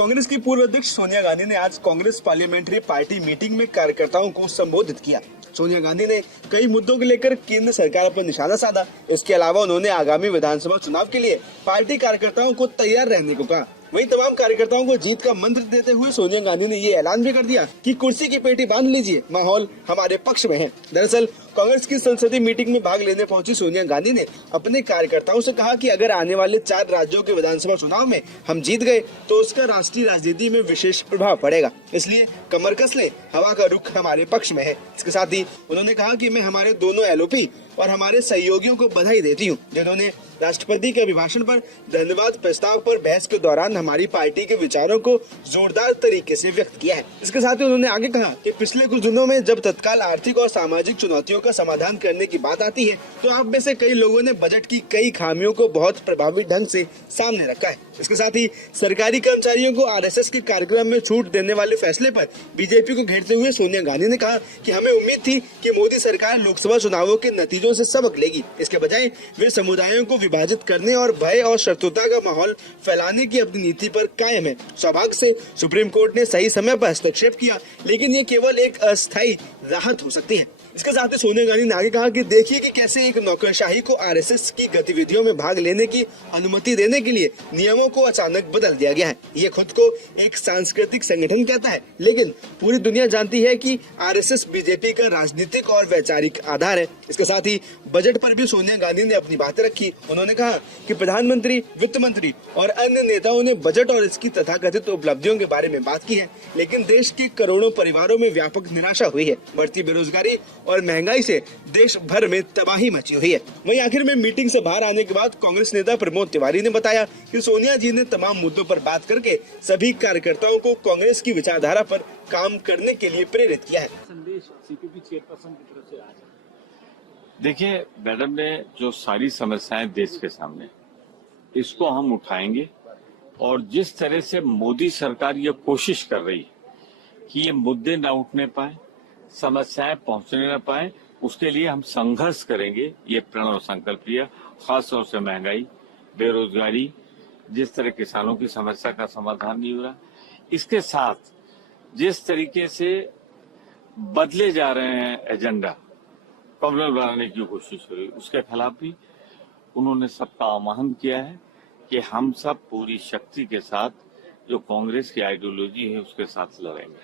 कांग्रेस की पूर्व अध्यक्ष सोनिया गांधी ने आज कांग्रेस पार्लियामेंट्री पार्टी मीटिंग में कार्यकर्ताओं को संबोधित किया। सोनिया गांधी ने कई मुद्दों को लेकर केंद्र सरकार पर निशाना साधा। इसके अलावा उन्होंने आगामी विधानसभा चुनाव के लिए पार्टी कार्यकर्ताओं को तैयार रहने को कहा। वहीं तमाम कार्यकर्ताओं को जीत का मंत्र देते हुए सोनिया गांधी ने ये ऐलान भी कर दिया कि कुर्सी की पेटी बांध लीजिए, माहौल हमारे पक्ष में है। दरअसल कांग्रेस की संसदीय मीटिंग में भाग लेने पहुंची सोनिया गांधी ने अपने कार्यकर्ताओं से कहा कि अगर आने वाले 4 राज्यों के विधानसभा चुनाव में हम जीत गए तो उसका राष्ट्रीय राजनीति में विशेष प्रभाव पड़ेगा, इसलिए कमर कस ले, हवा का रुख हमारे पक्ष में है। इसके साथ ही उन्होंने कहा कि मैं हमारे दोनों एलओपी और हमारे सहयोगियों को बधाई देती हूँ, जिन्होंने राष्ट्रपति के अभिभाषण पर धन्यवाद प्रस्ताव पर बहस के दौरान हमारी पार्टी के विचारों को जोरदार तरीके से व्यक्त किया है। इसके साथ ही उन्होंने आगे कहा कि पिछले कुछ दिनों में जब तत्काल आर्थिक और सामाजिक चुनौतियों का समाधान करने की बात आती है तो आप में से कई लोगों ने बजट की कई खामियों को बहुत प्रभावी ढंग से सामने रखा है। इसके साथ ही सरकारी कर्मचारियों को आरएसएस के कार्यक्रम में छूट देने वाले फैसले पर बीजेपी को घेरते हुए सोनिया गांधी ने कहा कि हमें उम्मीद थी कि मोदी सरकार लोकसभा चुनावों के नतीजों से सबक लेगी। इसके बजाय वे समुदायों को विभाजित करने और भय और शत्रुता का माहौल फैलाने की अपनी नीति पर कायम है। सौभाग्य से सुप्रीम कोर्ट ने सही समय पर हस्तक्षेप किया, लेकिन ये केवल एक अस्थायी राहत हो सकती है। इसके साथ ही सोनिया गांधी ने आगे कहा कि देखिए कि कैसे एक नौकरशाही को आरएसएस की गतिविधियों में भाग लेने की अनुमति देने के लिए नियमों को अचानक बदल दिया गया है। ये खुद को एक सांस्कृतिक संगठन कहता है, लेकिन पूरी दुनिया जानती है कि आरएसएस बीजेपी का राजनीतिक और वैचारिक आधार है। इसके साथ ही बजट पर भी सोनिया गांधी ने अपनी बातें रखी। उन्होंने कहा कि प्रधानमंत्री, वित्त मंत्री और अन्य नेताओं ने बजट और इसकी तथाकथित उपलब्धियों के बारे में बात की है, लेकिन देश के करोड़ों परिवारों में व्यापक निराशा हुई है। बढ़ती बेरोजगारी और महंगाई से देश भर में तबाही मची हुई है। वहीं आखिर में मीटिंग से बाहर आने के बाद कांग्रेस नेता प्रमोद तिवारी ने बताया कि सोनिया जी ने तमाम मुद्दों पर बात करके सभी कार्यकर्ताओं को कांग्रेस की विचारधारा पर काम करने के लिए प्रेरित किया है। संदेश सीपीपी चेयरपर्सन की तरफ से आज देखिए, मैडम ने जो सारी समस्याएं देश के सामने, इसको हम उठाएंगे और जिस तरह से मोदी सरकार ये कोशिश कर रही है कि ये मुद्दे ना उठने पाए, समस्याएं पहुंचने न पाए, उसके लिए हम संघर्ष करेंगे। ये प्रण और संकल्प लिया। खासतौर से महंगाई, बेरोजगारी, जिस तरह किसानों की समस्या का समाधान नहीं हो रहा, इसके साथ जिस तरीके से बदले जा रहे हैं एजेंडा, प्रॉब्लम बनाने की कोशिश हो रही, उसके खिलाफ भी उन्होंने सबका आह्वान किया है कि हम सब पूरी शक्ति के साथ जो कांग्रेस की आइडियोलॉजी है उसके साथ लड़ेंगे।